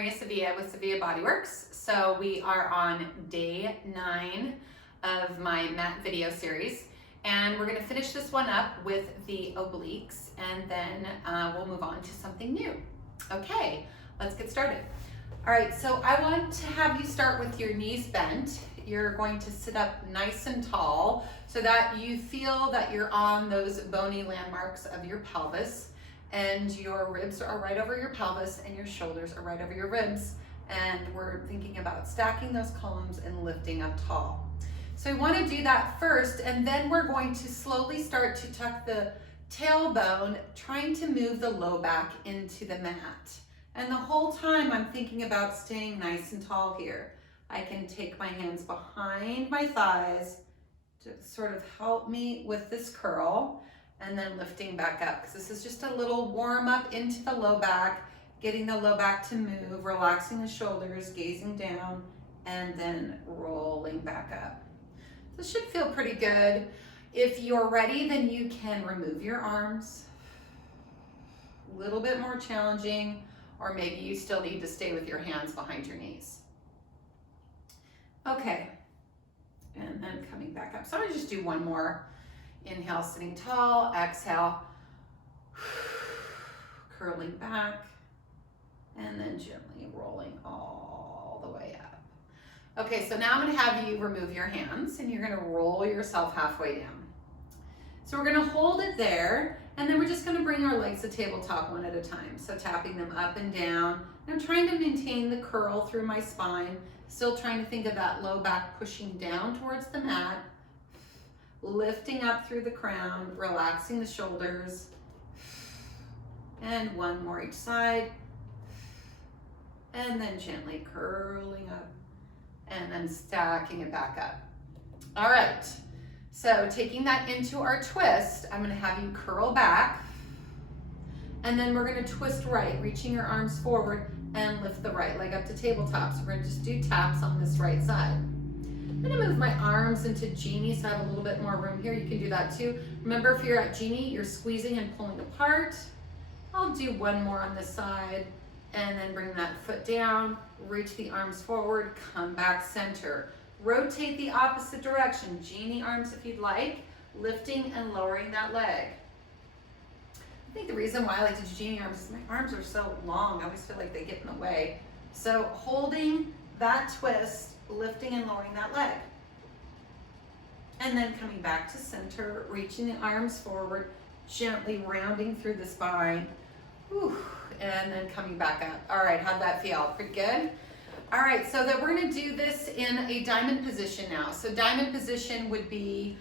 Maria Sevilla with Sevilla Bodyworks. So we are on day 9 of my mat video series, and we're gonna finish this one up with the obliques, and then we'll move on to something new. Okay, let's get started. All right, so I want to have you start with your knees bent. You're going to sit up nice and tall so that you feel that you're on those bony landmarks of your pelvis, and your ribs are right over your pelvis and your shoulders are right over your ribs. And we're thinking about stacking those columns and lifting up tall. So we want to do that first, and then we're going to slowly start to tuck the tailbone, trying to move the low back into the mat. And the whole time I'm thinking about staying nice and tall here. I can take my hands behind my thighs to sort of help me with this curl, and then lifting back up, because this is just a little warm up into the low back, getting the low back to move, relaxing the shoulders, gazing down, and then rolling back up. This should feel pretty good. If you're ready, then you can remove your arms. A little bit more challenging, or maybe you still need to stay with your hands behind your knees. Okay, and then coming back up. So I'm gonna just do one more. Inhale, sitting tall, exhale, curling back, and then gently rolling all the way up. Okay, so now I'm gonna have you remove your hands, and you're gonna roll yourself halfway down. So we're gonna hold it there, and then we're just gonna bring our legs to tabletop one at a time. So tapping them up and down. I'm trying to maintain the curl through my spine, still trying to think of that low back pushing down towards the mat, lifting up through the crown, relaxing the shoulders, and one more each side, and then gently curling up, and then stacking it back up. All right, so taking that into our twist, I'm gonna have you curl back, and then we're gonna twist right, reaching your arms forward and lift the right leg up to tabletop. So we're gonna just do taps on this right side. I'm gonna move my arms into genie, so I have a little bit more room here. You can do that too. Remember, if you're at genie, you're squeezing and pulling apart. I'll do one more on this side, and then bring that foot down, reach the arms forward, come back center. Rotate the opposite direction, genie arms if you'd like, lifting and lowering that leg. I think the reason why I like to do genie arms is my arms are so long, I always feel like they get in the way. So holding that twist, lifting and lowering that leg. And then coming back to center, reaching the arms forward, gently rounding through the spine. Whew, and then coming back up. All right, how'd that feel? Pretty good? All right, so that we're gonna do this in a diamond position now. So diamond position would be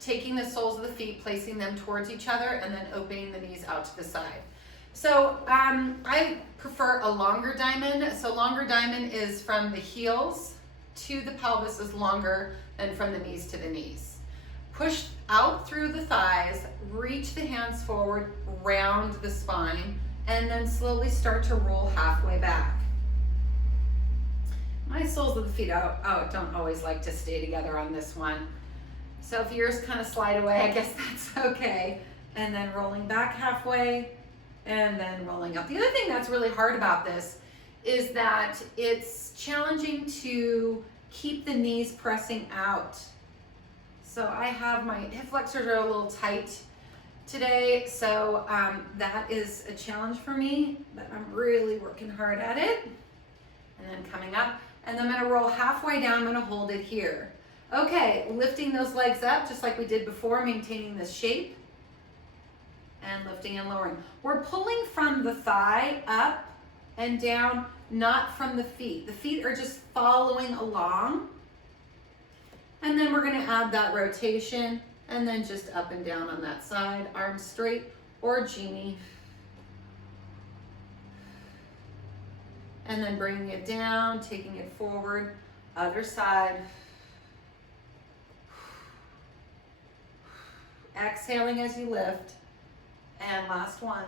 taking the soles of the feet, placing them towards each other, and then opening the knees out to the side. So I prefer a longer diamond. So longer diamond is from the heels to the pelvis is longer than from the knees to the knees. Push out through the thighs, reach the hands forward, round the spine, and then slowly start to roll halfway back. My soles of the feet don't always like to stay together on this one. So if yours kind of slide away, I guess that's okay. And then rolling back halfway, and then rolling up. The other thing that's really hard about this is that it's challenging to keep the knees pressing out. So I have my hip flexors are a little tight today, so that is a challenge for me, but I'm really working hard at it. And then coming up, and then I'm gonna roll halfway down, I'm gonna hold it here. Okay, lifting those legs up just like we did before, maintaining this shape, and lifting and lowering. We're pulling from the thigh up and down, not from the feet. The feet are just following along. And then we're gonna add that rotation, and then just up and down on that side, arms straight or genie. And then bringing it down, taking it forward, other side. Exhaling as you lift, and last one.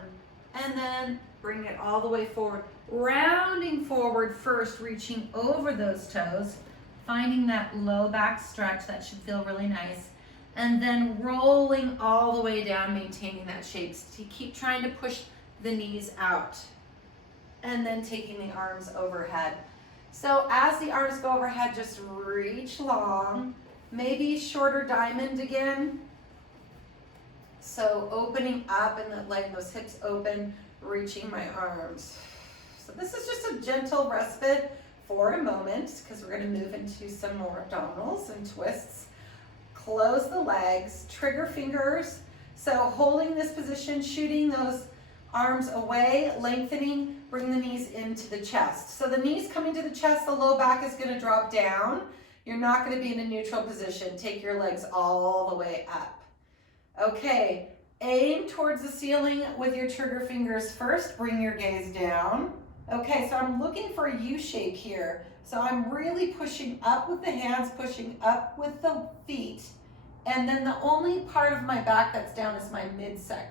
And then bring it all the way forward, rounding forward first, reaching over those toes, finding that low back stretch. That should feel really nice. And then rolling all the way down, maintaining that shape. So you keep trying to push the knees out. and then taking the arms overhead. So as the arms go overhead, just reach long, maybe shorter diamond again. So opening up and letting those hips open, reaching my arms. So this is just a gentle respite for a moment because we're going to move into some more abdominals and twists. Close the legs, trigger fingers. So holding this position, shooting those arms away, lengthening, bring the knees into the chest. So the knees coming to the chest, the low back is going to drop down. You're not going to be in a neutral position. Take your legs all the way up. Okay, aim towards the ceiling with your trigger fingers first. Bring your gaze down. Okay, so I'm looking for a U shape here. So I'm really pushing up with the hands, pushing up with the feet. And then the only part of my back that's down is my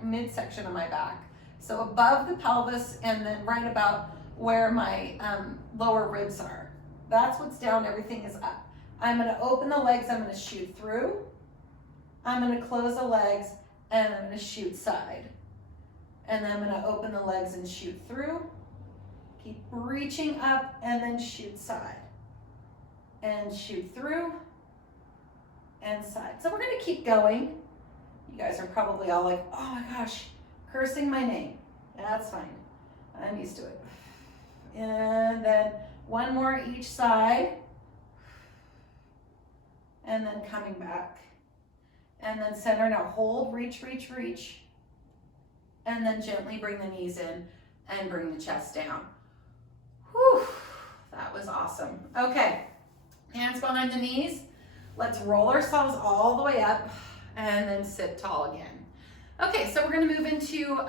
midsection of my back. So above the pelvis and then right about where my lower ribs are. That's what's down, everything is up. I'm gonna open the legs, I'm gonna shoot through. I'm gonna close the legs and I'm gonna shoot side. And then I'm gonna open the legs and shoot through. Keep reaching up and then shoot side. And shoot through and side. So we're gonna keep going. You guys are probably all like, oh my gosh, cursing my name. That's fine, I'm used to it. And then one more each side. And then coming back. And then center, now hold, reach, reach, reach. And then gently bring the knees in and bring the chest down. Whew, that was awesome. Okay, hands behind the knees. Let's roll ourselves all the way up and then sit tall again. Okay, so we're gonna move into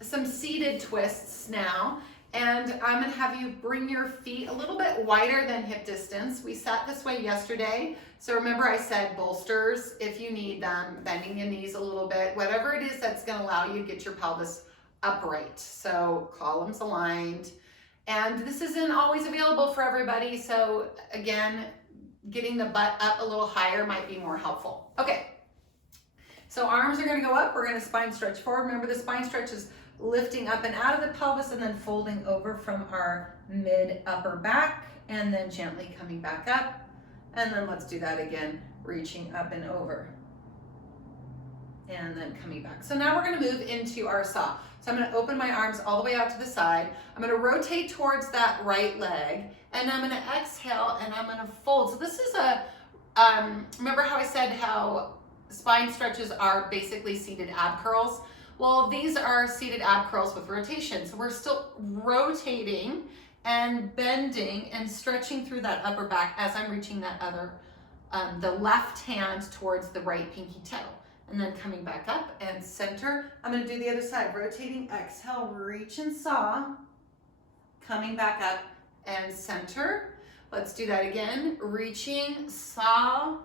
some seated twists now. And I'm gonna have you bring your feet a little bit wider than hip distance. We sat this way yesterday. So remember I said bolsters if you need them, bending your knees a little bit, whatever it is that's gonna allow you to get your pelvis upright. So columns aligned. And this isn't always available for everybody. So again, getting the butt up a little higher might be more helpful. Okay, so arms are gonna go up. We're gonna spine stretch forward. Remember the spine stretch is lifting up and out of the pelvis and then folding over from our mid upper back and then gently coming back up. And then let's do that again, reaching up and over. And then coming back. So now we're gonna move into our saw. So I'm gonna open my arms all the way out to the side. I'm gonna rotate towards that right leg and I'm gonna exhale and I'm gonna fold. So this is a, remember how I said how spine stretches are basically seated ab curls? Well, these are seated ab curls with rotation. So we're still rotating and bending and stretching through that upper back as I'm reaching that other, the left hand towards the right pinky toe. And then coming back up and center. I'm gonna do the other side, rotating, exhale, reach and saw. Coming back up and center. Let's do that again, reaching, saw,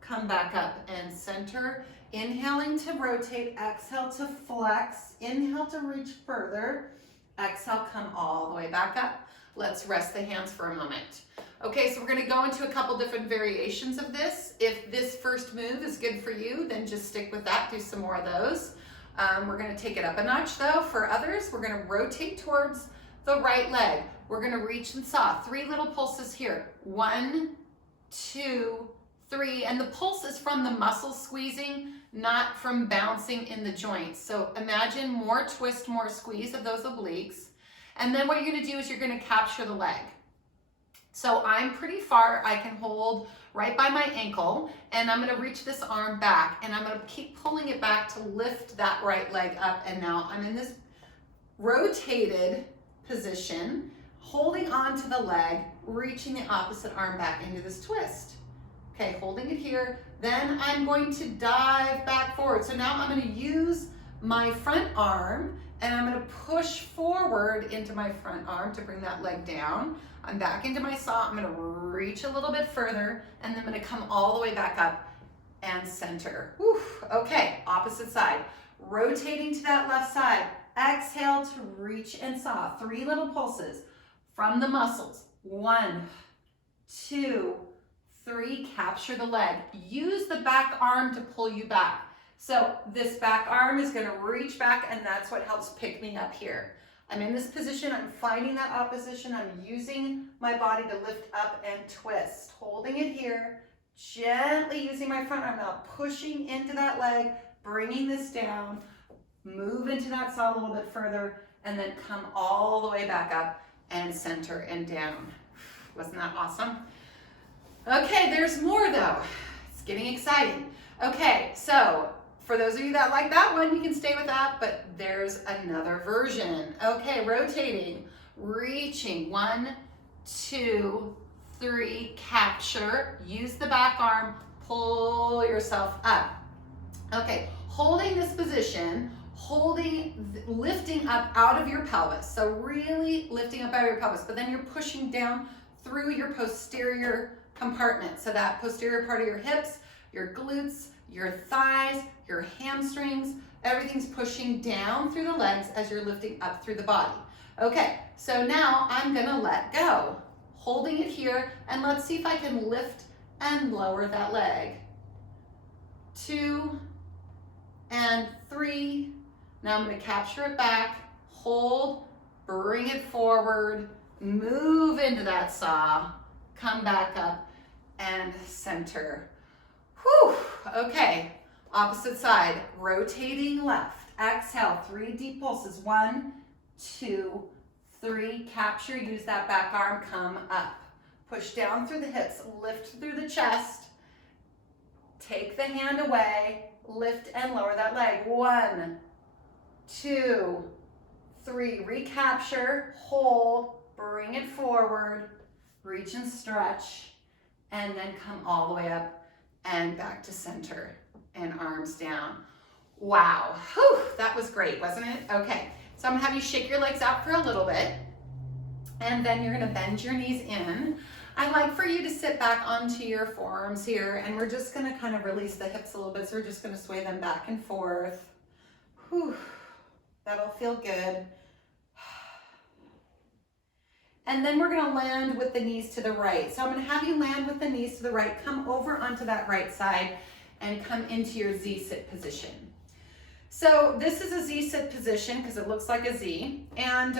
come back up and center. Inhaling to rotate, exhale to flex, inhale to reach further, exhale, come all the way back up. Let's rest the hands for a moment. Okay, so we're gonna go into a couple different variations of this. If this first move is good for you, then just stick with that, do some more of those. We're gonna take it up a notch though. For others, we're gonna rotate towards the right leg. We're gonna reach and saw, 3 little pulses here. 1, 2, 3, and the pulse is from the muscle squeezing, not from bouncing in the joints. So imagine more twist, more squeeze of those obliques. And then what you're gonna do is you're gonna capture the leg. So I'm pretty far, I can hold right by my ankle, and I'm gonna reach this arm back, and I'm gonna keep pulling it back to lift that right leg up, and now I'm in this rotated position, holding on to the leg, reaching the opposite arm back into this twist. Okay, holding it here, then I'm going to dive back forward. So now I'm gonna use my front arm and I'm gonna push forward into my front arm to bring that leg down. I'm back into my saw, I'm gonna reach a little bit further and then I'm gonna come all the way back up and center. Whew. Okay, opposite side. Rotating to that left side. Exhale to reach and saw. 3 little pulses from the muscles. 1, 2, 3, capture the leg. Use the back arm to pull you back. So this back arm is gonna reach back and that's what helps pick me up here. I'm in this position, I'm finding that opposition, I'm using my body to lift up and twist, holding it here, gently using my front arm now, pushing into that leg, bringing this down, move into that saw a little bit further, and then come all the way back up and center and down. Wasn't that awesome? Okay, there's more though. It's getting exciting. Okay, so for those of you that like that one, you can stay with that, but there's another version. Okay, rotating, reaching, 1, 2, 3, capture, use the back arm, pull yourself up. Okay, holding this position, lifting up out of your pelvis. So really lifting up out of your pelvis, but then you're pushing down through your posterior compartment. So that posterior part of your hips, your glutes, your thighs, your hamstrings, everything's pushing down through the legs as you're lifting up through the body. Okay, so now I'm gonna let go. Holding it here, and let's see if I can lift and lower that leg. 2 and 3. Now I'm gonna capture it back, hold, bring it forward, move into that saw, come back up and center. Whew, okay, opposite side, rotating left. Exhale, 3 deep pulses, 1, 2, 3, capture, use that back arm, come up. Push down through the hips, lift through the chest, take the hand away, lift and lower that leg. 1, 2, 3, recapture, hold, bring it forward, reach and stretch, and then come all the way up and back to center and arms down. Wow, whew, that was great, wasn't it? Okay, so I'm gonna have you shake your legs out for a little bit, and then you're gonna bend your knees in. I like for you to sit back onto your forearms here, and we're just gonna kind of release the hips a little bit, so we're just gonna sway them back and forth. Whew, that'll feel good. And then we're gonna land with the knees to the right. So I'm gonna have you land with the knees to the right, come over onto that right side, and come into your Z-sit position. So this is a Z-sit position because it looks like a Z, and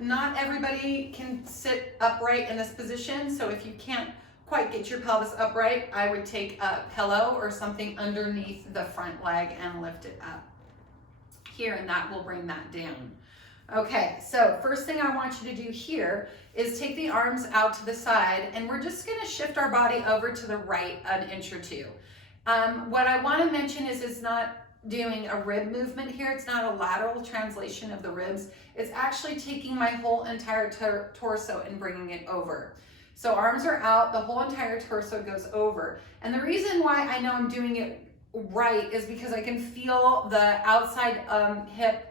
not everybody can sit upright in this position. So if you can't quite get your pelvis upright, I would take a pillow or something underneath the front leg and lift it up here, and that will bring that down. Okay, so first thing I want you to do here is take the arms out to the side, and we're just gonna shift our body over to the right an inch or 2. What I wanna mention is it's not doing a rib movement here. It's not a lateral translation of the ribs. It's actually taking my whole entire torso and bringing it over. So arms are out, the whole entire torso goes over. And the reason why I know I'm doing it right is because I can feel the outside hip,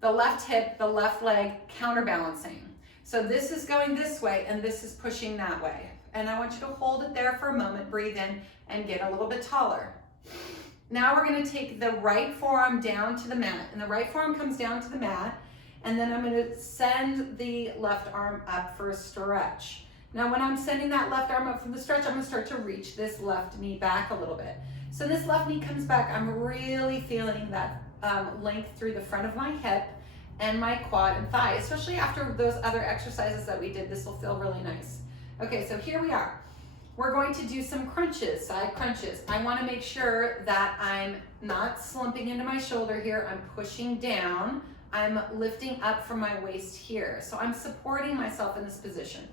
the left hip, the left leg counterbalancing. So this is going this way and this is pushing that way. And I want you to hold it there for a moment, breathe in and get a little bit taller. Now we're gonna take the right forearm down to the mat, and the right forearm comes down to the mat, and then I'm gonna send the left arm up for a stretch. Now when I'm sending that left arm up for the stretch, I'm gonna start to reach this left knee back a little bit. So this left knee comes back, I'm really feeling that length through the front of my hip and my quad and thigh, especially after those other exercises that we did. This will feel really nice. Okay, so here we are. We're going to do some crunches, side crunches. I want to make sure that I'm not slumping into my shoulder here. I'm pushing down. I'm lifting up from my waist here. So I'm supporting myself in this position.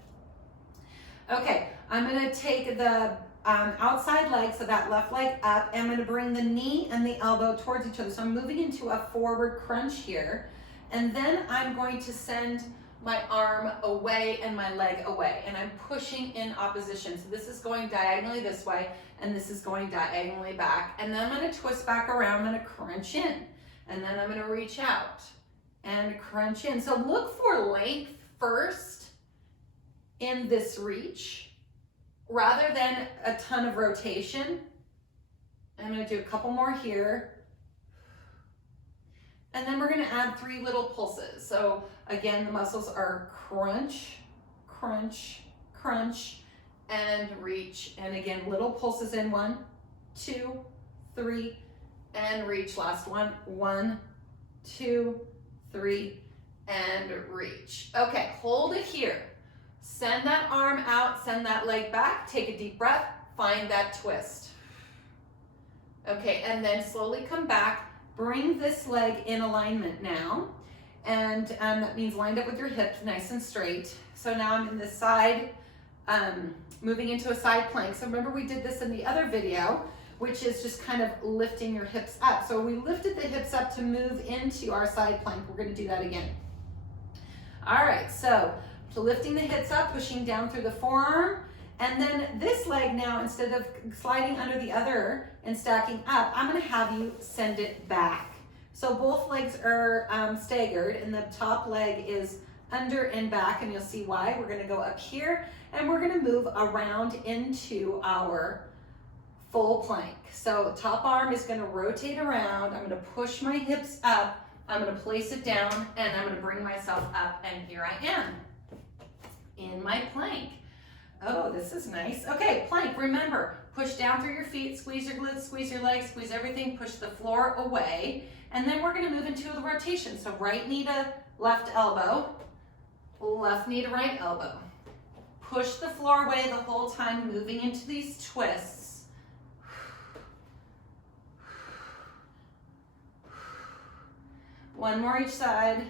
Okay, I'm going to take the outside leg, so that left leg up, and I'm going to bring the knee and the elbow towards each other. So I'm moving into a forward crunch here. And then I'm going to send my arm away and my leg away, and I'm pushing in opposition. So this is going diagonally this way, and this is going diagonally back. And then I'm gonna twist back around, I'm gonna crunch in, and then I'm gonna reach out and crunch in. So look for length first in this reach, rather than a ton of rotation. I'm gonna do a couple more here. And then we're gonna add 3 little pulses. So again, the muscles are crunch, crunch, crunch, and reach. And again, little pulses in 1, 2, 3, and reach. Last one, 1, 2, 3, and reach. Okay, hold it here. Send that arm out, send that leg back, take a deep breath, find that twist. Okay, and then slowly come back, bring this leg in alignment now. And that means lined up with your hips, nice and straight. So now I'm in the side, moving into a side plank. So remember we did this in the other video, which is just kind of lifting your hips up. So we lifted the hips up to move into our side plank. We're gonna do that again. All right, so lifting the hips up, pushing down through the forearm, and then this leg now, instead of sliding under the other and stacking up, I'm gonna have you send it back. So both legs are staggered, and the top leg is under and back, and you'll see why. We're gonna go up here, and we're gonna move around into our full plank. So top arm is gonna rotate around. I'm gonna push my hips up. I'm gonna place it down, and I'm gonna bring myself up, and here I am in my plank. Oh, this is nice. Okay, plank, remember, push down through your feet, squeeze your glutes, squeeze your legs, squeeze everything, push the floor away, and then we're gonna move into the rotation. So right knee to left elbow, left knee to right elbow. Push the floor away the whole time, moving into these twists. One more each side,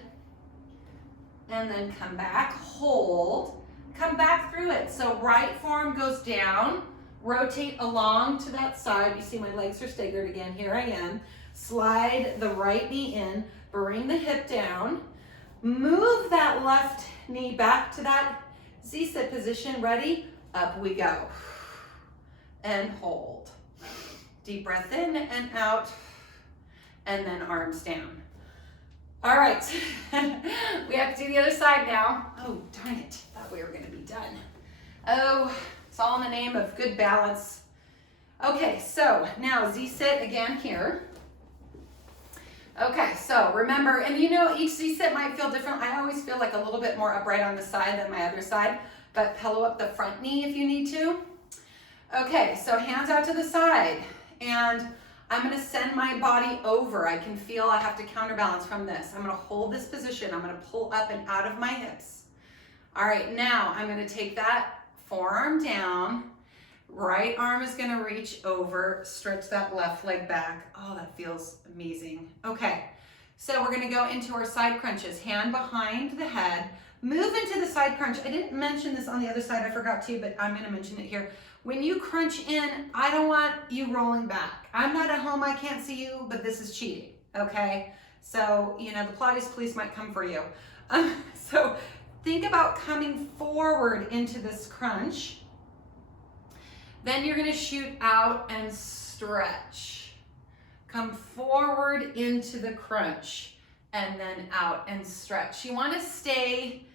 and then come back, hold, come back through it. So right forearm goes down, rotate along to that side. You see my legs are staggered again, here I am. Slide the right knee in, bring the hip down, move that left knee back to that Z-sit position. Ready? Up we go. And hold. Deep breath in and out, and then arms down. All right, we have to do the other side now. Oh, darn it, thought we were gonna be done. Oh, it's all in the name of good balance. Okay, so now Z-sit again here. Okay, so remember, and you know, each Z-sit might feel different. I always feel like a little bit more upright on the side than my other side, but pillow up the front knee if you need to. Okay, so hands out to the side, and I'm gonna send my body over. I can feel I have to counterbalance from this. I'm gonna hold this position. I'm gonna pull up and out of my hips. All right, now I'm gonna take that forearm down. Right arm is gonna reach over, stretch that left leg back. Oh, that feels amazing. Okay, so we're gonna go into our side crunches. Hand behind the head, move into the side crunch. I didn't mention this on the other side, I forgot to, but I'm gonna mention it here. When you crunch in, I don't want you rolling back. I'm not at home, I can't see you, but this is cheating, okay? So, you know, the Pilates police might come for you. So think about coming forward into this crunch. Then you're gonna shoot out and stretch. Come forward into the crunch and then out and stretch. You wanna stay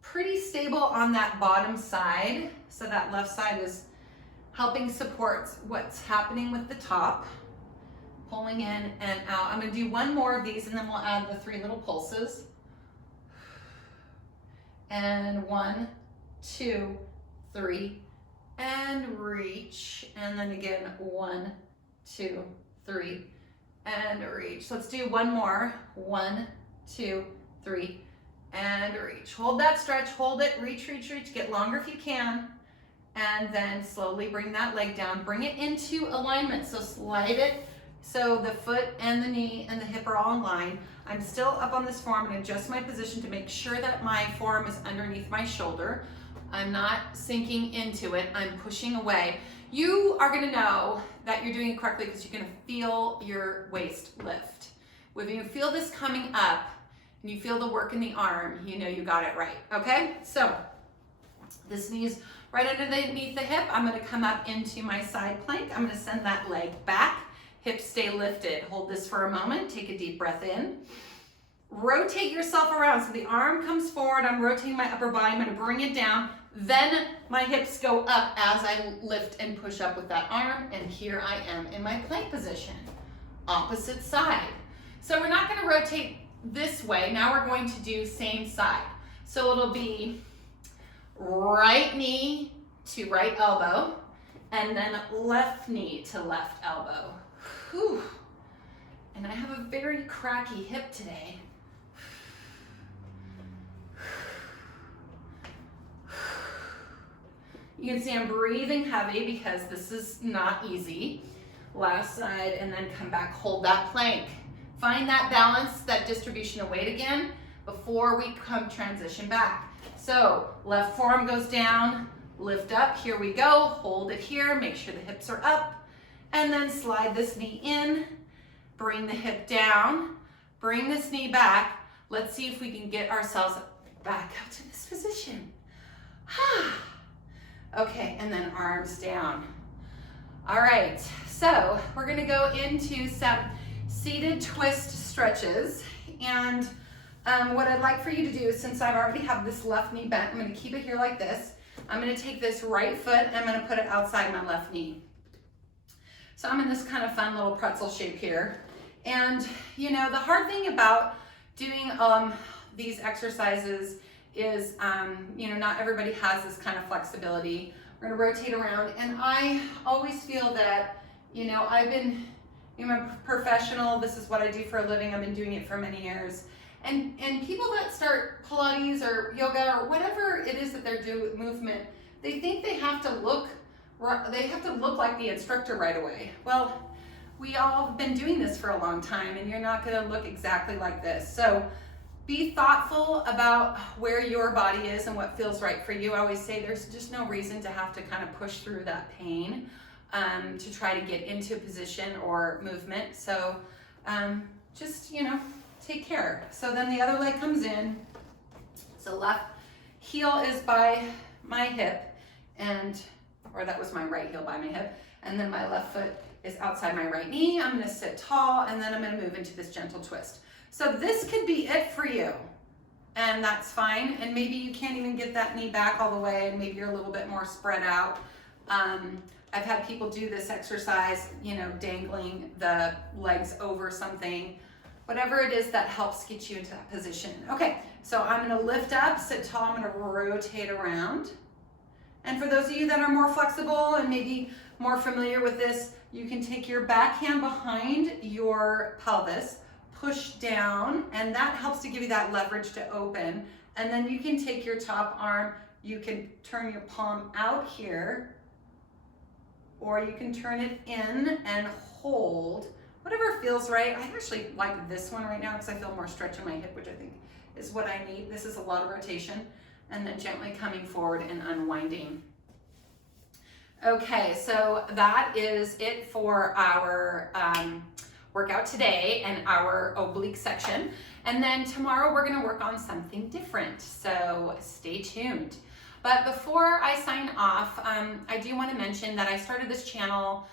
pretty stable on that bottom side, so that left side is helping support what's happening with the top. Pulling in and out. I'm gonna do one more of these, and then we'll add the 3 little pulses. And 1, 2, 3, and reach. And then again, 1, 2, 3, and reach. Let's do one more. 1, 2, 3, and reach. Hold that stretch, hold it, reach, reach, reach. Get longer if you can. And then slowly bring that leg down. Bring it into alignment. So slide it so the foot and the knee and the hip are all in line. I'm still up on this forearm and adjust my position to make sure that my forearm is underneath my shoulder. I'm not sinking into it. I'm pushing away. You are gonna know that you're doing it correctly because you're gonna feel your waist lift. When you feel this coming up and you feel the work in the arm, you know you got it right, okay? So this knee's right underneath the hip. I'm gonna come up into my side plank. I'm gonna send that leg back. Hips stay lifted. Hold this for a moment. Take a deep breath in. Rotate yourself around. So the arm comes forward. I'm rotating my upper body. I'm gonna bring it down. Then my hips go up as I lift and push up with that arm. And here I am in my plank position. Opposite side. So we're not gonna rotate this way. Now we're going to do same side. So it'll be right knee to right elbow, and then left knee to left elbow. Whew. And I have a very cracky hip today. You can see I'm breathing heavy because this is not easy. Last side, and then come back, hold that plank. Find that balance, that distribution of weight again before we come transition back. So left forearm goes down, lift up, here we go, hold it here, make sure the hips are up, and then slide this knee in, bring the hip down, bring this knee back. Let's see if we can get ourselves back out to this position. Okay, and then arms down. All right, so we're gonna go into some seated twist stretches. And what I'd like for you to do, since I already have this left knee bent, I'm gonna keep it here like this. I'm gonna take this right foot and I'm gonna put it outside my left knee. So I'm in this kind of fun little pretzel shape here. And you know, the hard thing about doing these exercises is, you know, not everybody has this kind of flexibility. We're gonna rotate around, and I always feel that, you know, I'm a professional, this is what I do for a living, I've been doing it for many years. And people that start Pilates or yoga or whatever it is that they're doing movement, they think they have to look like the instructor right away. Well, we all have been doing this for a long time, and you're not gonna look exactly like this. So be thoughtful about where your body is and what feels right for you. I always say there's just no reason to have to kind of push through that pain to try to get into a position or movement. So just, you know, take care. So then the other leg comes in. So left heel is by my hip, or that was my right heel by my hip, and then my left foot is outside my right knee. I'm gonna sit tall, and then I'm gonna move into this gentle twist. So this could be it for you, and that's fine. And maybe you can't even get that knee back all the way, and maybe you're a little bit more spread out. I've had people do this exercise, you know, dangling the legs over something, whatever it is that helps get you into that position. Okay, so I'm gonna lift up, sit tall, I'm gonna rotate around. And for those of you that are more flexible and maybe more familiar with this, you can take your back hand behind your pelvis, push down, and that helps to give you that leverage to open. And then you can take your top arm, you can turn your palm out here, or you can turn it in and hold, whatever feels right. I actually like this one right now because I feel more stretch in my hip, which I think is what I need. This is a lot of rotation, and then gently coming forward and unwinding. Okay, so that is it for our workout today and our oblique section. And then tomorrow we're gonna work on something different, so stay tuned. But before I sign off, I do wanna mention that I started this channel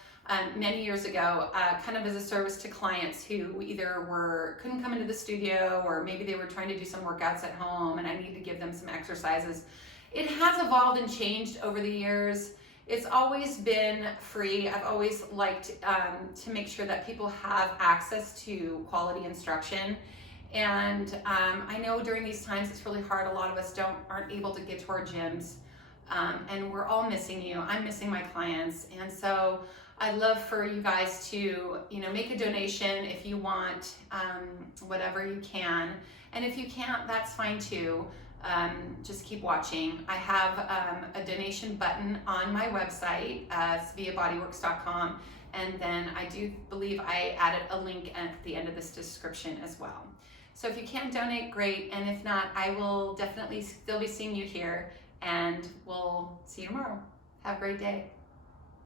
many years ago, kind of as a service to clients who either couldn't come into the studio, or maybe they were trying to do some workouts at home and I need to give them some exercises. It has evolved and changed over the years. It's always been free. I've always liked to make sure that people have access to quality instruction. And I know during these times it's really hard. A lot of us aren't able to get to our gyms, and we're all missing you. I'm missing my clients, and so I'd love for you guys to, you know, make a donation if you want, whatever you can, and if you can't, that's fine too. Just keep watching. I have a donation button on my website, viabodyworks.com, and then I do believe I added a link at the end of this description as well. So if you can donate, great, and if not, I will definitely still be seeing you here, and we'll see you tomorrow. Have a great day.